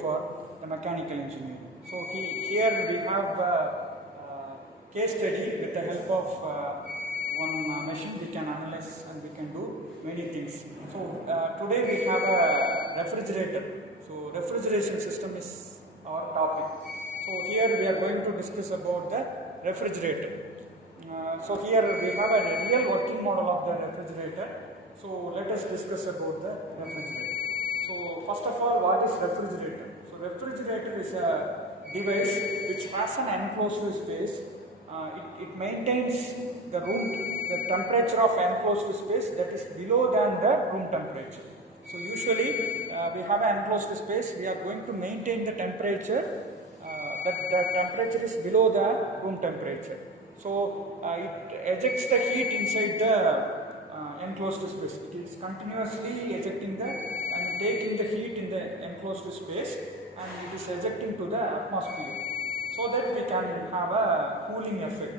for the mechanical engineering. So here we have a case study with the help of one machine. We can analyze and we can do many things. So today we have a refrigerator. So refrigeration system is our topic. So here we are going to discuss about the refrigerator. So here we have a real working model of the refrigerator. So let us discuss about the refrigerator. So first of all, what is refrigerator? So refrigerator is a device which has an enclosed space. It maintains the temperature of enclosed space that is below than the room temperature. So usually we have an enclosed space, we are going to maintain the temperature, that the temperature is below the room temperature. So it ejects the heat inside the enclosed space. It is continuously ejecting and taking the heat in the enclosed space, and it is ejecting to the atmosphere, so that we can have a cooling effect.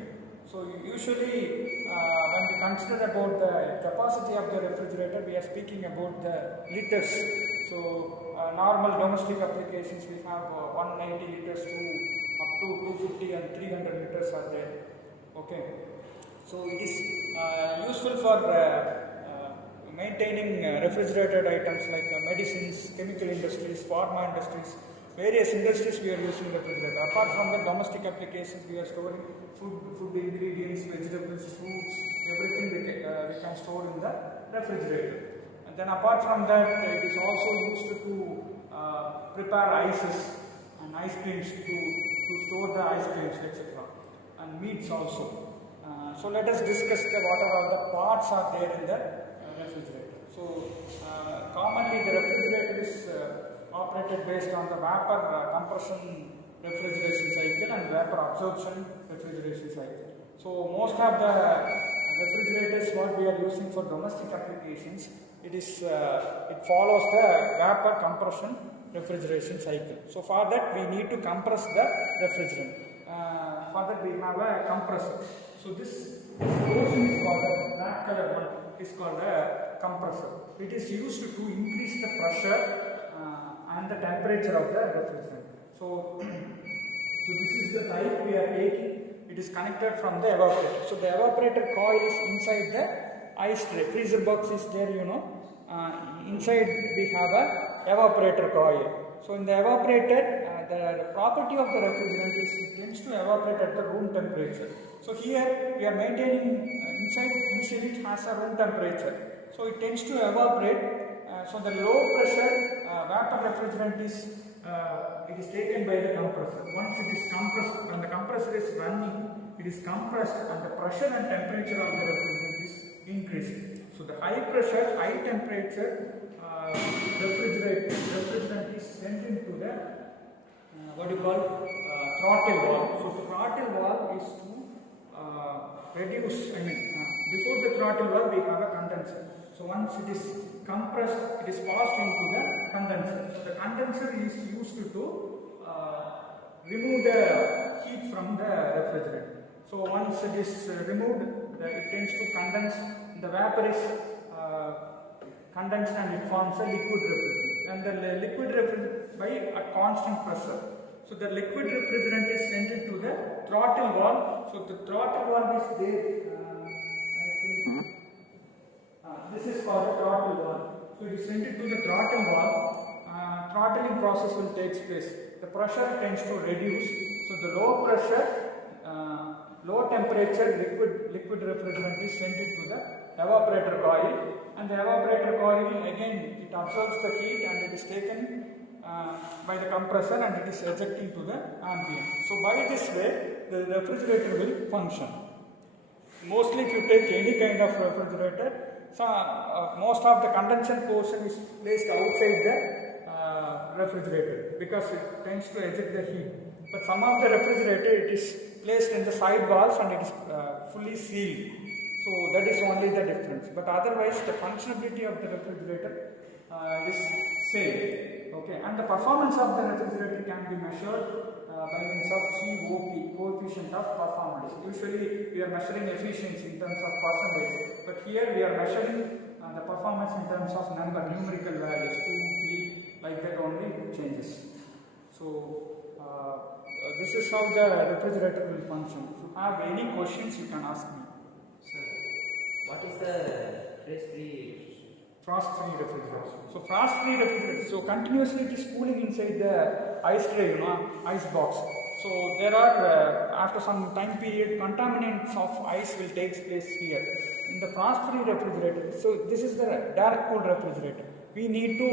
So usually when we consider about the capacity of the refrigerator, we are speaking about the liters. So normal domestic applications, we have 190 liters to up to 250 and 300 liters are there. Okay. So it is useful for maintaining refrigerated items like medicines, chemical industries, pharma industries. Various industries we are using refrigerator. Apart from the domestic applications, we are storing food ingredients, vegetables, fruits, everything we can store in the refrigerator. And then apart from that, it is also used to prepare ices and ice creams, to store the ice creams, etc. And meats also. So let us discuss what are all the parts are there in the refrigerator. So commonly the refrigerator is operated based on the vapor compression refrigeration cycle and vapor absorption refrigeration cycle. So most of the refrigerators what we are using for domestic applications, it follows the vapor compression refrigeration cycle. So for that we need to compress the refrigerant. For that we have a compressor. So this portion is called the black color one is called a compressor. It is used to increase the pressure and the temperature of the refrigerant. So this is the type we are taking. It is connected from the evaporator. So the evaporator coil is inside the ice tray. Freezer box is there, inside we have a evaporator coil. So in the evaporator, the property of the refrigerant is it tends to evaporate at the room temperature. So here we are maintaining inside, initially it has a room temperature. So it tends to evaporate. So the low pressure vapor refrigerant is taken by the compressor. Once it is compressed, when the compressor is running, it is compressed and the pressure and temperature of the refrigerant is increasing. So the high pressure, high temperature refrigerant is sent into the throttle valve. So the throttle valve is to reduce, before the throttle valve we have a condenser. So once it is compressed, it is passed into the condenser. So the condenser is used to remove the heat from the refrigerant. So once it is removed, it tends to condense. The vapor is condensed and it forms a liquid refrigerant. And the liquid refrigerant by a constant pressure. So the liquid refrigerant is sent into the throttle valve. So the throttle valve is there. This is called the throttle valve. So it is sent into the throttle valve. Throttling process will take place. The pressure tends to reduce. So the low pressure, low temperature liquid refrigerant is sent into the evaporator coil. And the evaporator coil again it absorbs the heat and it is taken by the compressor and it is ejecting to the ambient. So by this way the refrigerator will function. Mostly if you take any kind of refrigerator, most of the condensate portion is placed outside the refrigerator because it tends to eject the heat. But some of the refrigerator it is placed in the side walls and it is fully sealed. So that is only the difference. But otherwise the functionality of the refrigerator is same. Okay, and the performance of the refrigerator can be measured by means of COP, coefficient of performance. Usually we are measuring efficiency in terms of percentage, but here we are measuring the performance in terms of numerical values, 2, 3, like that only changes. So this is how the refrigerator will function. If you have any questions, you can ask me. Sir, what is the frost-free? Frost-free refrigerator. So frost-free refrigerator. So continuously it is cooling inside the ice tray, ice box. So there are after some time period contaminants of ice will take place here in the frost-free refrigerator. So this is the direct cool refrigerator. We need to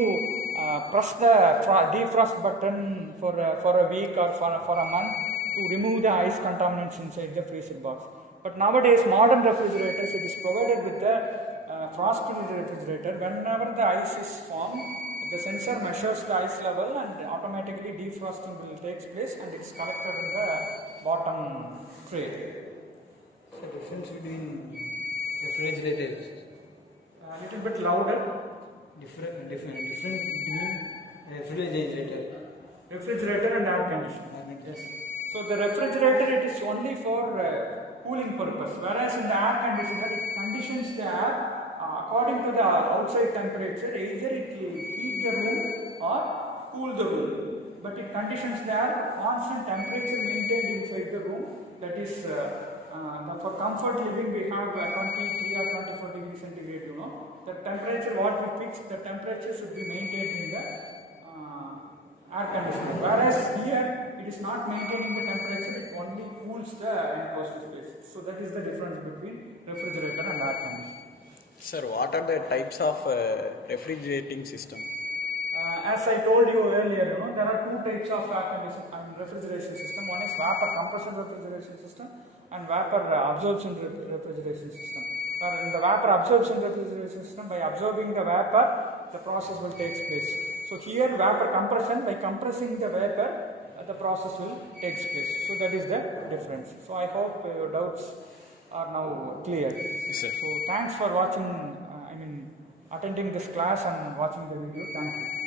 press the defrost button for a week or for a month to remove the ice contaminants inside the freezer box. But nowadays modern refrigerators, it is provided with the frost-free refrigerator. Whenever the ice is formed, the sensor measures the ice level and automatically defrosting will take place and it's collected in the bottom tray. The difference between refrigerators? A little bit louder. Different between Refrigerator and air conditioner. Yes. So the refrigerator, it is only for cooling purpose, whereas in the air conditioner it conditions the air according to the outside temperature. Either it will heat the room or cool the room, but it conditions the air constant temperature maintained inside the room. That is for comfort living we have 23 or 24 degrees centigrade. The temperature what we fix, the temperature should be maintained in the air conditioner, whereas here it is not maintaining the temperature, it only cools the enclosed space. So that is the difference between refrigerator and air conditioner. Sir, what are the types of refrigerating system? As I told you earlier, there are two types of air conditioning and refrigeration system. One is vapor compression refrigeration system and vapor absorption refrigeration system. Where in the vapor absorption refrigeration system, by absorbing the vapor, the process will take place. So here vapor compression, by compressing the vapor, the process will take place. So that is the difference. So I hope your doubts are now clear. Yes, sir. So thanks for watching, attending this class and watching the video. Thank you.